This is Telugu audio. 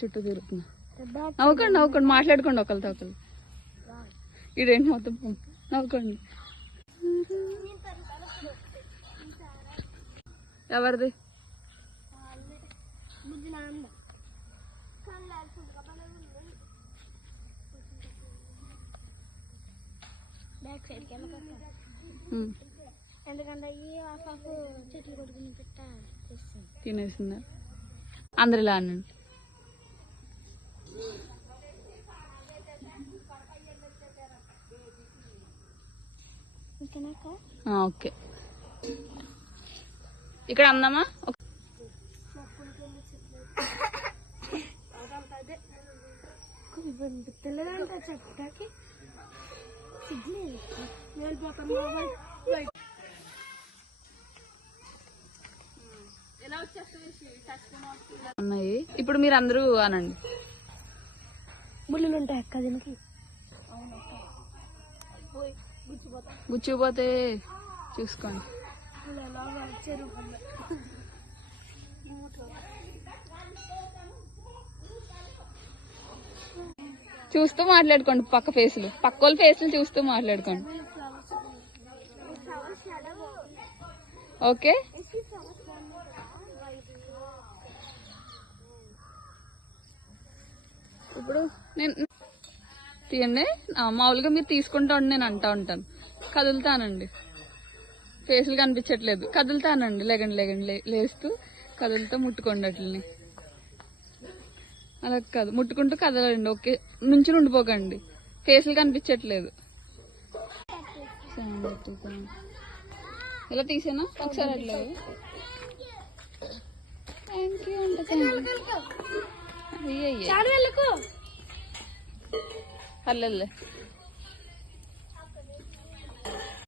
చుట్టూ తిరుగుతున్నా. నవ్వుకోండి మాట్లాడుకోండి ఒకరితో ఒకరు. ఇదేంటి మొత్తం నవ్వుకోండి. ఎవరిది? తినేసిందా? అందరిలా అనండి. ఓకే, ఇక్కడ అందామా? ఉన్నాయి. ఇప్పుడు మీరు అందరూ అనండి. ముళ్ళు ఉంటాయి అక్క దీనికి. గుచ్చిపోతే చూసుకోండి. చూస్తూ మాట్లాడుకోండి. పక్క ఫేసులు, పక్క వాళ్ళ ఫేసులు చూస్తూ మాట్లాడుకోండి. ఓకే, ఇప్పుడు నేను తీయండి. మామూలుగా మీరు తీసుకుంటా ఉండి నేను అంటా ఉంటాను. కదులుతానండి. ఫేసులు కనిపించట్లేదు. కదులుతానండి. లేగండి లేస్తూ కదులుతూ ముట్టుకోండి. అట్లని అలా కాదు, ముట్టుకుంటూ కదలండి. ఓకే, నుంచుని ఉండిపోకండి. ఫేసులు కనిపించట్లేదు. ఇలా తీసేనా ఒకసారి? అట్లా థ్యాంక్ యూ అంటే. అయ్యయ్యే పర్లేదులే.